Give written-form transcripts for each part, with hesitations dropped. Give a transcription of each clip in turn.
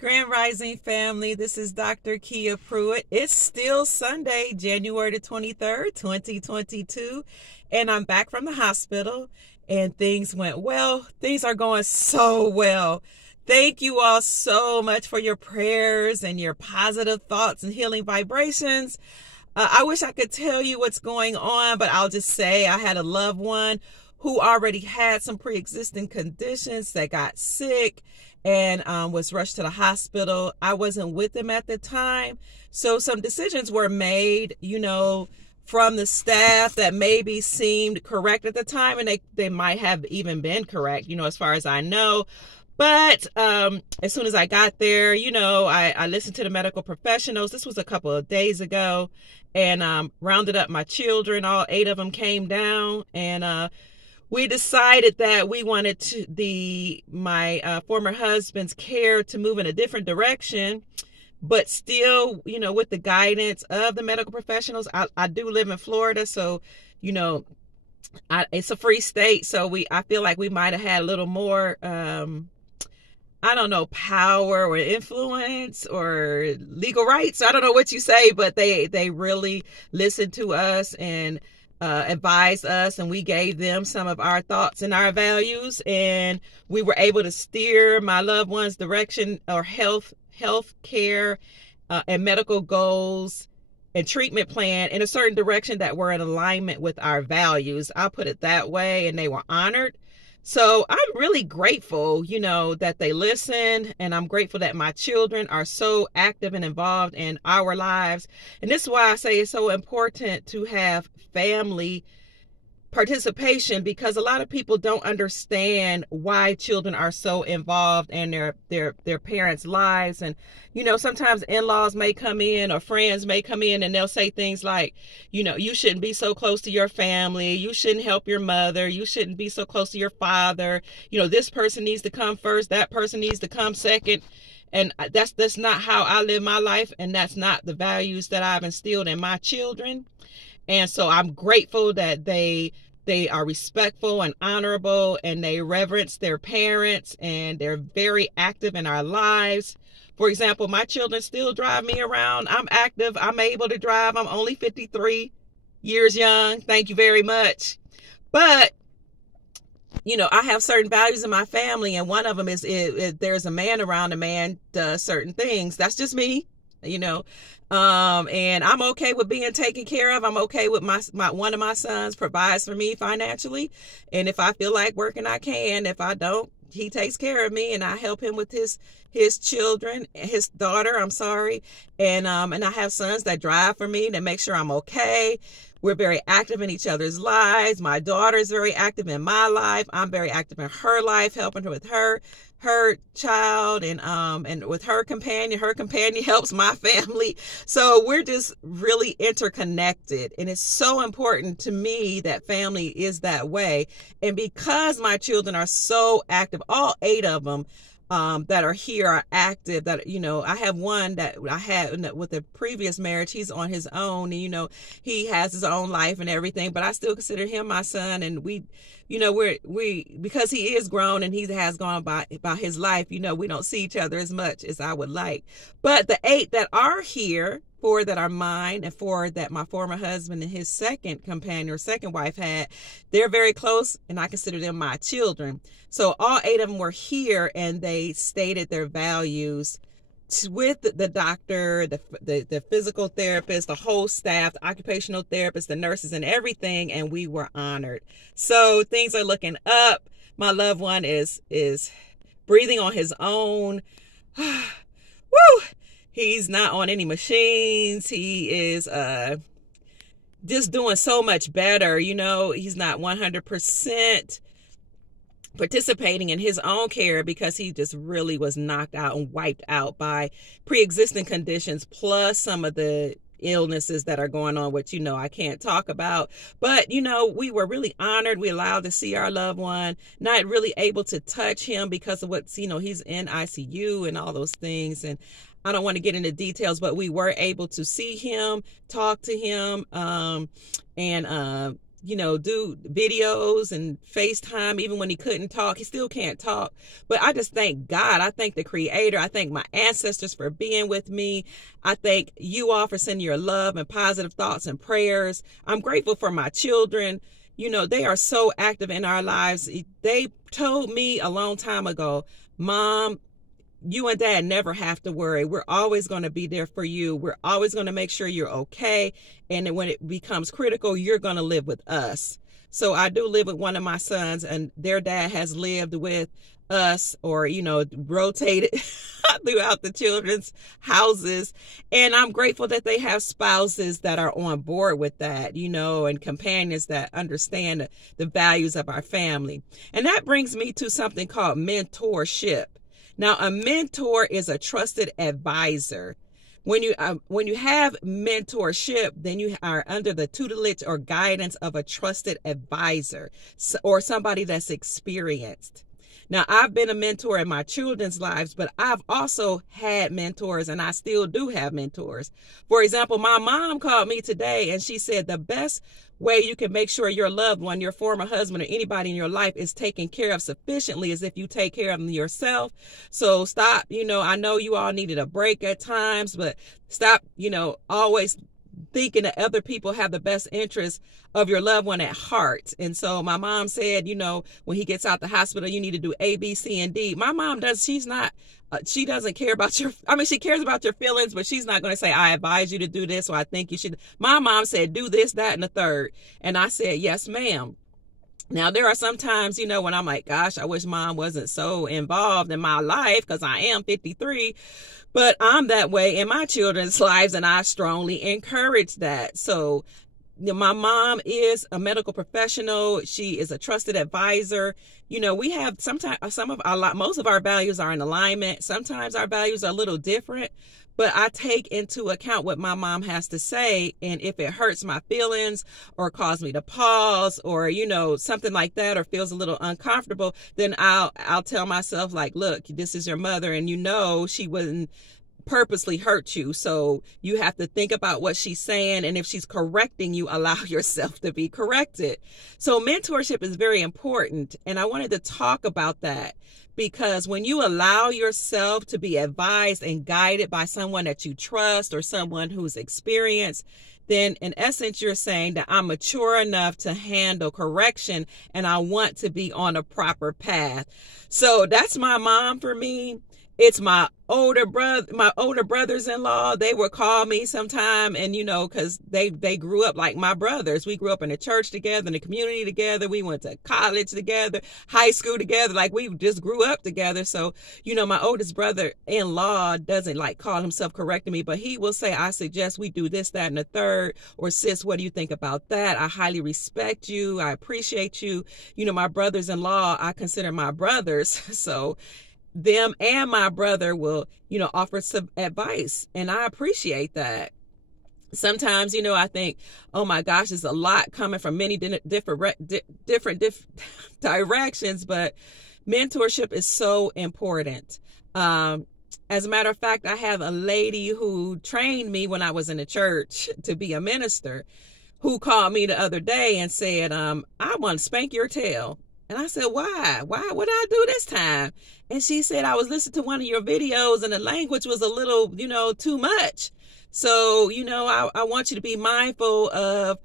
Grand Rising family, this is Dr. Kia Pruitt. It's still Sunday, January the 23rd, 2022, and I'm back from the hospital, and things went well. Things are going so well. Thank you all so much for your prayers and your positive thoughts and healing vibrations. I wish I could tell you what's going on, but I'll just say I had a loved one who already had some pre-existing conditions that got sick and was rushed to the hospital. I wasn't with them at the time. So some decisions were made, from the staff that maybe seemed correct at the time. And they might have even been correct, as far as I know. But as soon as I got there, I listened to the medical professionals. This was a couple of days ago, and rounded up my children. All 8 of them came down, and we decided that we wanted my former husband's care to move in a different direction, but still, with the guidance of the medical professionals. I do live in Florida, so, it's a free state. So I feel like we might have had a little more, power or influence or legal rights. I don't know what you say, but they really listened to us and advised us, and we gave them some of our thoughts and our values, and we were able to steer my loved one's direction or health care and medical goals and treatment plan in a certain direction that were in alignment with our values. I'll put it that way, and they were honored. So I'm really grateful, that they listened, and I'm grateful that my children are so active and involved in our lives. And this is why I say it's so important to have family participation, because a lot of people don't understand why children are so involved in their parents' lives. And sometimes in-laws may come in or friends may come in, and they'll say things like, you shouldn't be so close to your family, you shouldn't help your mother, you shouldn't be so close to your father, this person needs to come first, that person needs to come second. And that's not how I live my life, and that's not the values that I've instilled in my children. And so I'm grateful that they are respectful and honorable, and they reverence their parents, and they're very active in our lives. For example, my children still drive me around. I'm active. I'm able to drive. I'm only 53 years young. Thank you very much. But, I have certain values in my family, and one of them is if there's a man around, a man does certain things. That's just me. And I'm okay with being taken care of. I'm okay with my one of my sons provides for me financially. And if I feel like working, I can. If I don't, he takes care of me, and I help him with his children, his daughter, I'm sorry. And I have sons that drive for me to make sure I'm okay. We're very active in each other's lives. My daughter is very active in my life. I'm very active in her life, helping her with her child, and with her companion. Her companion helps my family. So we're just really interconnected, and it's so important to me that family is that way. And because my children are so active, all 8 of them that are here are active. That I have one that I had with the previous marriage. He's on his own, and he has his own life and everything, but I still consider him my son. And we because he is grown and he has gone about his life, we don't see each other as much as I would like. But the 8 that are here, 4 that are mine and 4 that my former husband and his second companion or second wife had, they're very close, and I consider them my children. So all 8 of them were here, and they stated their values with the doctor, the physical therapist, the whole staff, the occupational therapist, the nurses, and everything, and we were honored. So things are looking up. My loved one is breathing on his own. Woo! He's not on any machines. He is just doing so much better. He's not 100% participating in his own care, because he just really was knocked out and wiped out by pre-existing conditions, plus some of the illnesses that are going on, which, I can't talk about. But, we were really honored. We allowed to see our loved one, not really able to touch him because of what's, he's in ICU and all those things. And I don't want to get into details, but we were able to see him, talk to him, and do videos and FaceTime. Even when he couldn't talk, he still can't talk. But I just thank God. I thank the Creator. I thank my ancestors for being with me. I thank you all for sending your love and positive thoughts and prayers. I'm grateful for my children. They are so active in our lives. They told me a long time ago, Mom, you and Dad never have to worry. We're always going to be there for you. We're always going to make sure you're okay. And when it becomes critical, you're going to live with us. So I do live with one of my sons, and their dad has lived with us, or, rotated throughout the children's houses. And I'm grateful that they have spouses that are on board with that, and companions that understand the values of our family. And that brings me to something called mentorship. Now, a mentor is a trusted advisor. When you have mentorship, then you are under the tutelage or guidance of a trusted advisor or somebody that's experienced. Now, I've been a mentor in my children's lives, but I've also had mentors, and I still do have mentors. For example, my mom called me today, and she said the best way you can make sure your loved one, your former husband, or anybody in your life is taken care of sufficiently is if you take care of them yourself. So stop, I know you all needed a break at times, but stop, always thinking that other people have the best interest of your loved one at heart. And so my mom said, when he gets out the hospital, you need to do A, B, C, and D. My mom she doesn't care about she cares about your feelings, but she's not going to say, I advise you to do this, or I think you should. My mom said, do this, that, and the third. And I said, yes, ma'am. Now, there are some times, when I'm like, gosh, I wish Mom wasn't so involved in my life, because I am 53, but I'm that way in my children's lives, and I strongly encourage that. So my mom is a medical professional. She is a trusted advisor. We have most of our values are in alignment. Sometimes our values are a little different, but I take into account what my mom has to say. And if it hurts my feelings or cause me to pause or, something like that, or feels a little uncomfortable, then I'll tell myself, like, look, this is your mother, and she wouldn't purposely hurt you. So you have to think about what she's saying. And if she's correcting you, allow yourself to be corrected. So mentorship is very important. And I wanted to talk about that, because when you allow yourself to be advised and guided by someone that you trust or someone who's experienced, then in essence, you're saying that I'm mature enough to handle correction and I want to be on a proper path. So that's my mom for me. It's my older brothers-in-law. They would call me sometime, and because they grew up like my brothers. We grew up in the church together, in the community together. We went to college together, high school together. Like, we just grew up together. So my oldest brother-in-law doesn't call himself correcting me, but he will say, I suggest we do this, that, and the third. Or, sis, what do you think about that? I highly respect you. I appreciate you. My brothers-in-law, I consider my brothers. So them and my brother will, offer some advice, and I appreciate that. Sometimes, I think, oh my gosh, there's a lot coming from many different directions, but mentorship is so important. As a matter of fact, I have a lady who trained me when I was in the church to be a minister, who called me the other day and said, I want to spank your tail. And I said, why? What did I do this time? And she said, I was listening to one of your videos and the language was a little, too much. So, I want you to be mindful of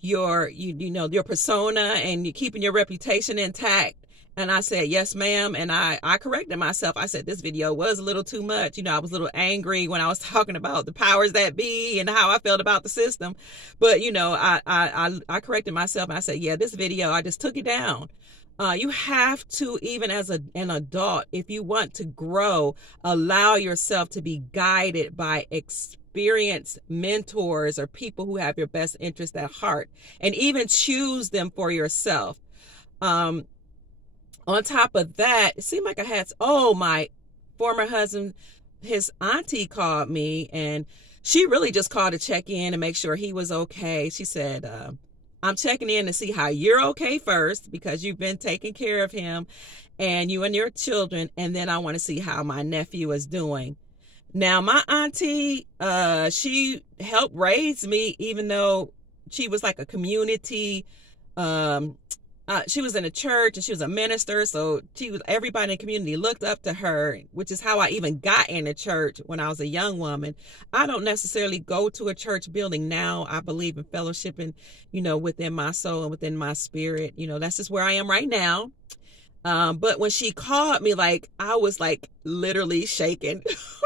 your persona and you keeping your reputation intact. And I said, yes, ma'am. And I corrected myself. I said, this video was a little too much. I was a little angry when I was talking about the powers that be and how I felt about the system. But, I corrected myself and I said, yeah, this video, I just took it down. You have to, even as an adult, if you want to grow, allow yourself to be guided by experienced mentors or people who have your best interest at heart, and even choose them for yourself. On top of that, it seemed like I had, my former husband, his auntie called me, and she really just called to check in and make sure he was okay. She said, I'm checking in to see how you're okay first, because you've been taking care of him and you and your children. And then I want to see how my nephew is doing. Now, my auntie, she helped raise me, even though she was like a community she was in a church and she was a minister, so everybody in the community looked up to her, which is how I even got into church when I was a young woman. I don't necessarily go to a church building now. I believe in fellowshipping, within my soul and within my spirit. That's just where I am right now. But when she called me, I was literally shaking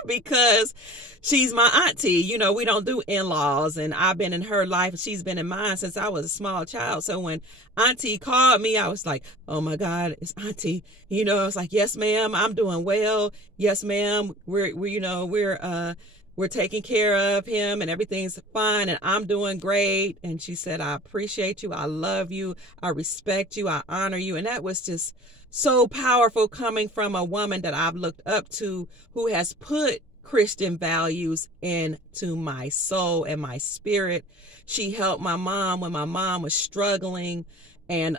because she's my auntie. We don't do in-laws, and I've been in her life and she's been in mine since I was a small child. So when auntie called me, I was like, oh my God, it's auntie. I was like, yes, ma'am, I'm doing well. Yes, ma'am. We're taking care of him and everything's fine and I'm doing great. And she said, I appreciate you. I love you. I respect you. I honor you. And that was just so powerful coming from a woman that I've looked up to, who has put Christian values into my soul and my spirit. She helped my mom when my mom was struggling. And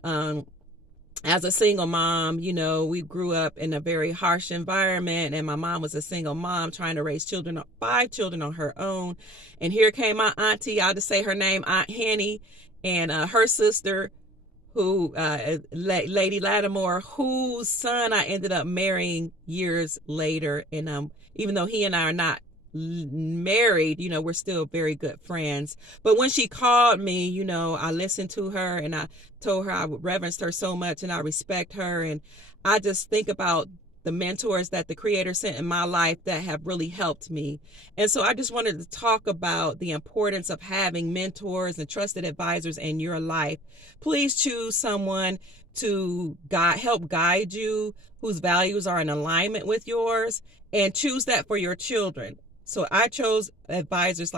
as a single mom, we grew up in a very harsh environment, and my mom was a single mom trying to raise 5 children on her own. And here came my auntie, I'll just say her name, Aunt Henny, and her sister, who Lady Lattimore, whose son I ended up marrying years later. And even though he and I are not married, we're still very good friends. But when she called me, I listened to her and I told her I reverenced her so much and I respect her. And I just think about the mentors that the Creator sent in my life that have really helped me. And so I just wanted to talk about the importance of having mentors and trusted advisors in your life. Please choose someone to help guide you, whose values are in alignment with yours, and choose that for your children. So I chose advisors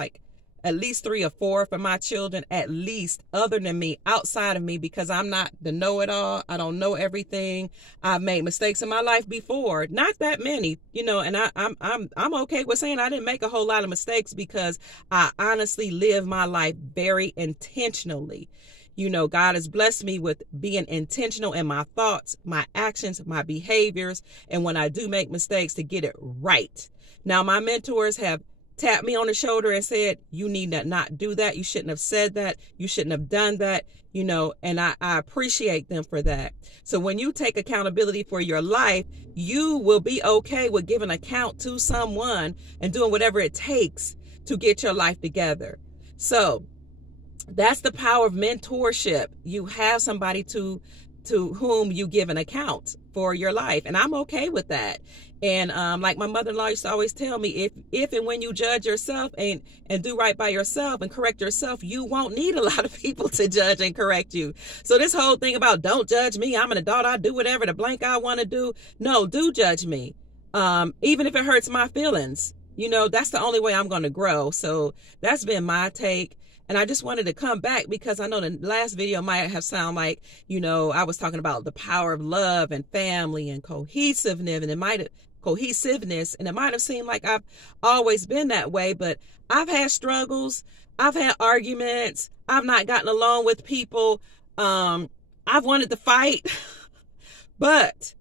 at least 3 or 4 for my children, at least, other than me, outside of me, because I'm not the know-it-all. I don't know everything. I've made mistakes in my life before, not that many, and I'm okay with saying I didn't make a whole lot of mistakes because I honestly live my life very intentionally. God has blessed me with being intentional in my thoughts, my actions, my behaviors, and when I do make mistakes, to get it right. Now, my mentors have tapped me on the shoulder and said, you need to not do that. You shouldn't have said that. You shouldn't have done that, and I appreciate them for that. So when you take accountability for your life, you will be okay with giving account to someone and doing whatever it takes to get your life together. So that's the power of mentorship. You have somebody to whom you give an account for your life. And I'm okay with that. And like my mother-in-law used to always tell me, if and when you judge yourself and do right by yourself and correct yourself, you won't need a lot of people to judge and correct you. So this whole thing about don't judge me, I'm an adult, I do whatever the blank I want to do. No, do judge me. Even if it hurts my feelings, that's the only way I'm going to grow. So that's been my take. And I just wanted to come back because I know the last video might have sounded like, I was talking about the power of love and family and cohesiveness, and it might have seemed like I've always been that way, but I've had struggles. I've had arguments. I've not gotten along with people. I've wanted to fight, but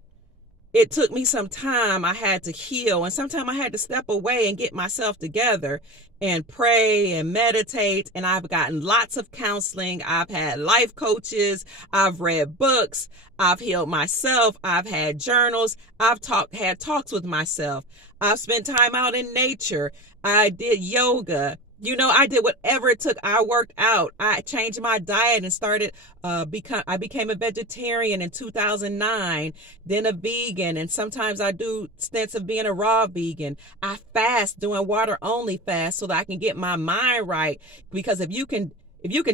it took me some time. I had to heal, and sometimes I had to step away and get myself together and pray and meditate. And I've gotten lots of counseling. I've had life coaches. I've read books. I've healed myself. I've had journals. I've had talks with myself. I've spent time out in nature. I did yoga. I did whatever it took. I worked out. I changed my diet and started, I became a vegetarian in 2009, then a vegan. And sometimes I do stints of being a raw vegan. I fast, doing water only fast so that I can get my mind right. Because if you can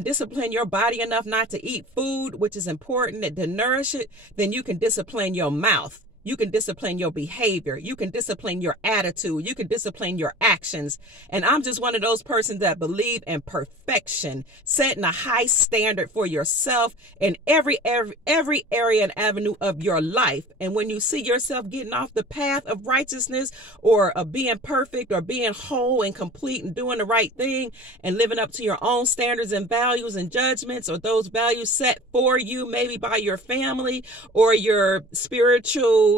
discipline your body enough not to eat food, which is important to nourish it, then you can discipline your mouth. You can discipline your behavior. You can discipline your attitude. You can discipline your actions. And I'm just one of those persons that believe in perfection, setting a high standard for yourself in every area and avenue of your life. And when you see yourself getting off the path of righteousness or of being perfect or being whole and complete and doing the right thing and living up to your own standards and values and judgments, or those values set for you, maybe by your family or your spiritual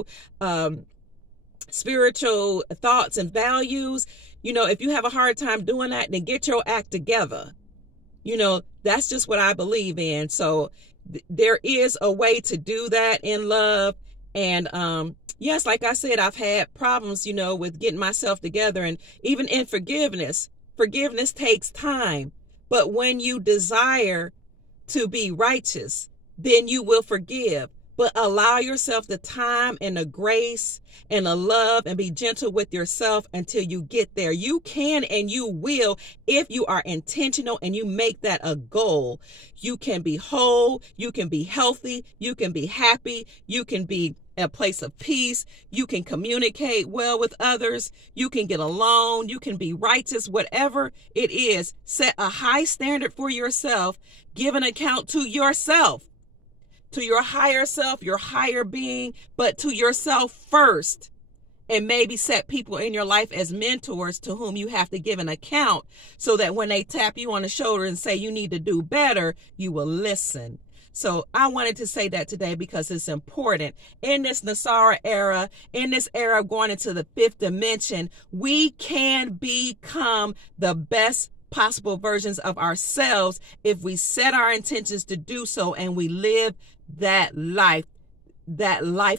thoughts and values, if you have a hard time doing that, then get your act together. That's just what I believe in. So there is a way to do that in love. And yes, like I said, I've had problems, with getting myself together. And even in forgiveness takes time. But when you desire to be righteous, then you will forgive. But allow yourself the time and the grace and the love, and be gentle with yourself until you get there. You can and you will if you are intentional and you make that a goal. You can be whole, you can be healthy, you can be happy, you can be in a place of peace, you can communicate well with others, you can get along, you can be righteous, whatever it is. Set a high standard for yourself. Give an account to yourself, to your higher self, your higher being, but to yourself first. And maybe set people in your life as mentors to whom you have to give an account, so that when they tap you on the shoulder and say you need to do better, you will listen. So I wanted to say that today because it's important. In this NESARA era, in this era of going into the fifth dimension, we can become the best possible versions of ourselves if we set our intentions to do so and we live that life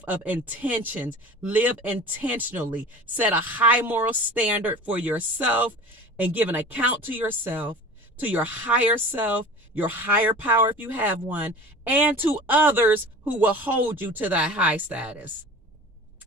of intentions. Live intentionally. Set a high moral standard for yourself and give an account to yourself, to your higher self, your higher power if you have one, and to others who will hold you to that high status.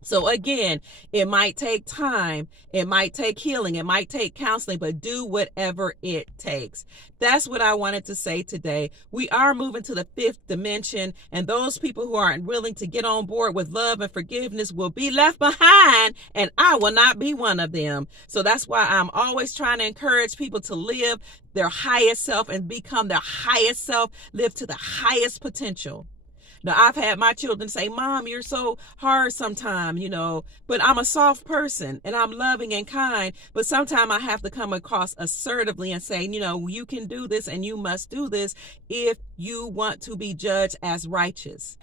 So again, it might take time, it might take healing, it might take counseling, but do whatever it takes. That's what I wanted to say today. We are moving to the fifth dimension, and those people who aren't willing to get on board with love and forgiveness will be left behind, and I will not be one of them. So that's why I'm always trying to encourage people to live their highest self and become their highest self, live to the highest potential. Now, I've had my children say, Mom, you're so hard sometimes, but I'm a soft person and I'm loving and kind. But sometimes I have to come across assertively and say, you can do this and you must do this if you want to be judged as righteous.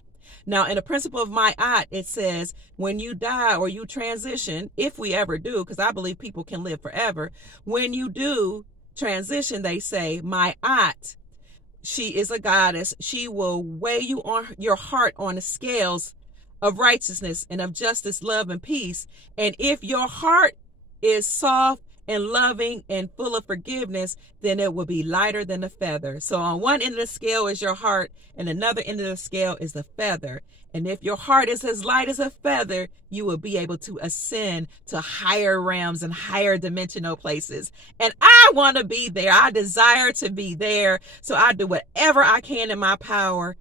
Now, in the principle of my aunt, it says when you die or you transition, if we ever do, because I believe people can live forever. When you do transition, they say, my aunt, she is a goddess. She will weigh you on your heart on the scales of righteousness and of justice, love, and peace. And if your heart is soft and loving and full of forgiveness, then it will be lighter than a feather. So on one end of the scale is your heart, and another end of the scale is the feather. And if your heart is as light as a feather, you will be able to ascend to higher realms and higher dimensional places. And I want to be there. I desire to be there. So I do whatever I can in my power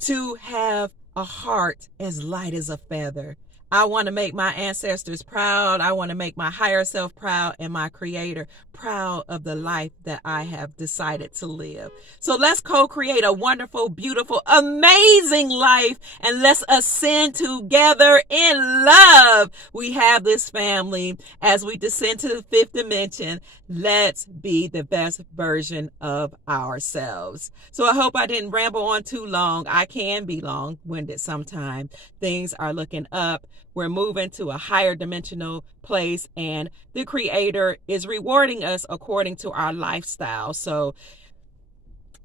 to have a heart as light as a feather. I want to make my ancestors proud. I want to make my higher self proud and my creator proud of the life that I have decided to live. So let's co-create a wonderful, beautiful, amazing life, and let's ascend together in love. We have this family as we descend to the fifth dimension. Let's be the best version of ourselves. So I hope I didn't ramble on too long. I can be long-winded sometimes. Things are looking up. We're moving to a higher dimensional place, and the Creator is rewarding us according to our lifestyle. So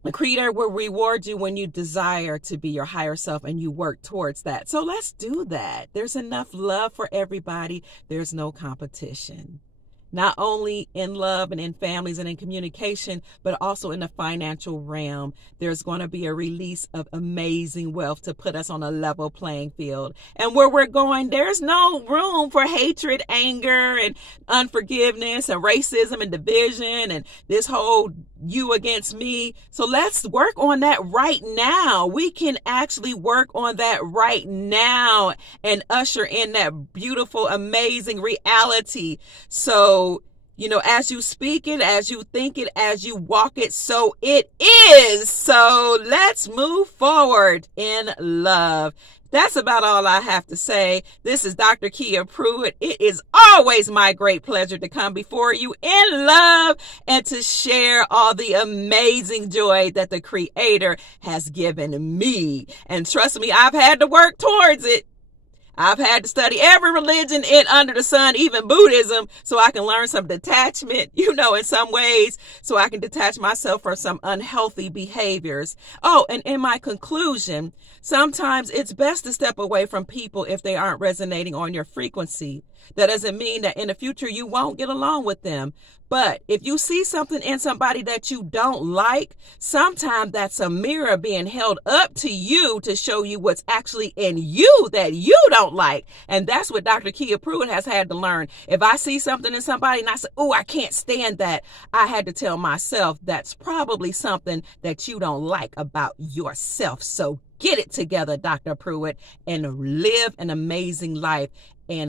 the Creator will reward you when you desire to be your higher self and you work towards that. So let's do that. There's enough love for everybody. There's no competition. Not only in love and in families and in communication, but also in the financial realm. There's going to be a release of amazing wealth to put us on a level playing field. And where we're going, there's no room for hatred, anger, and unforgiveness, and racism, and division, and this whole you against me. So let's work on that right now. We can actually work on that right now and usher in that beautiful, amazing reality. So, as you speak it, as you think it, as you walk it, so it is. So let's move forward in love. That's about all I have to say. This is Dr. Kia Pruitt. It is always my great pleasure to come before you in love and to share all the amazing joy that the Creator has given me. And trust me, I've had to work towards it. I've had to study every religion under the sun, even Buddhism, so I can learn some detachment, in some ways, so I can detach myself from some unhealthy behaviors. Oh, and in my conclusion, sometimes it's best to step away from people if they aren't resonating on your frequency. That doesn't mean that in the future you won't get along with them. But if you see something in somebody that you don't like, sometimes that's a mirror being held up to you to show you what's actually in you that you don't like. And that's what Dr. Kia Pruitt has had to learn. If I see something in somebody and I say, oh, I can't stand that, I had to tell myself that's probably something that you don't like about yourself. So get it together, Dr. Pruitt, and live an amazing life. And